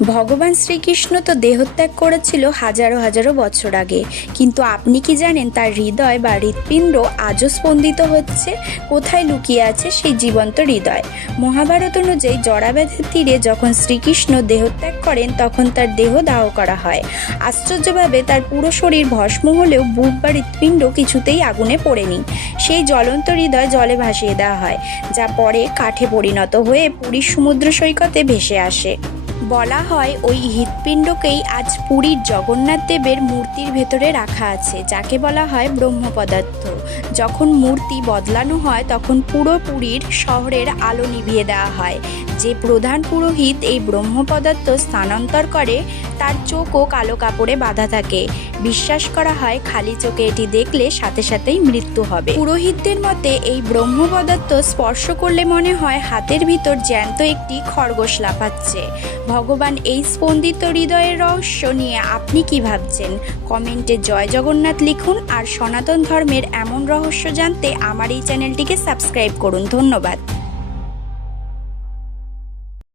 ভগবান শ্রীকৃষ্ণ তো দেহত্যাগ করেছিল হাজারো হাজারো বছর আগে, কিন্তু আপনি কি জানেন তার হৃদয় বা হৃৎপিণ্ড আজও স্পন্দিত হচ্ছে? কোথায় লুকিয়ে আছে সেই জীবন্ত হৃদয়? মহাভারত অনুযায়ী জরাব্যাধের তীরে যখন শ্রীকৃষ্ণ দেহত্যাগ করেন তখন তার দেহ দাহ করা হয়। আশ্চর্যভাবে তার পুরো শরীর ভস্ম হলেও বুক বা হৃৎপিণ্ড কিছুতেই আগুনে পড়েনি। সেই জ্বলন্ত হৃদয় জলে ভাসিয়ে দেওয়া হয়, যা পরে কাঠে পরিণত হয়ে পুরীর সমুদ্র সৈকতে ভেসে আসে। বলা হয় ওই হৃৎপিণ্ডকেই আজ পুরীর জগন্নাথ দেবের মূর্তির ভেতরে রাখা আছে, যাকে বলা হয় ব্রহ্ম পদার্থ। যখন মূর্তি বদলানো হয় তখন পুরো পুরীর শহরের আলো নিভিয়ে দেওয়া হয়। যে প্রধান পুরোহিত এই ব্রহ্ম পদার্থ স্থানান্তর করে তার চোখও কালো কাপড়ে বাঁধা থাকে। বিশ্বাস করা হয় খালি চোখে এটি দেখলে সাথে সাথেই মৃত্যু হবে। পুরোহিতদের মতে এই ব্রহ্ম পদার্থ স্পর্শ করলে মনে হয় হাতের ভিতর জ্যান্ত একটি খরগোশ লাফাচ্ছে। ভগবান এই স্পন্দিত হৃদয়ের রহস্য নিয়ে আপনি কি ভাবছেন? কমেন্টে জয় জগন্নাথ লিখুন, আর সনাতন ধর্মের এমন রহস্য জানতে আমার এই চ্যানেলটিকে সাবস্ক্রাইব করুন। ধন্যবাদ।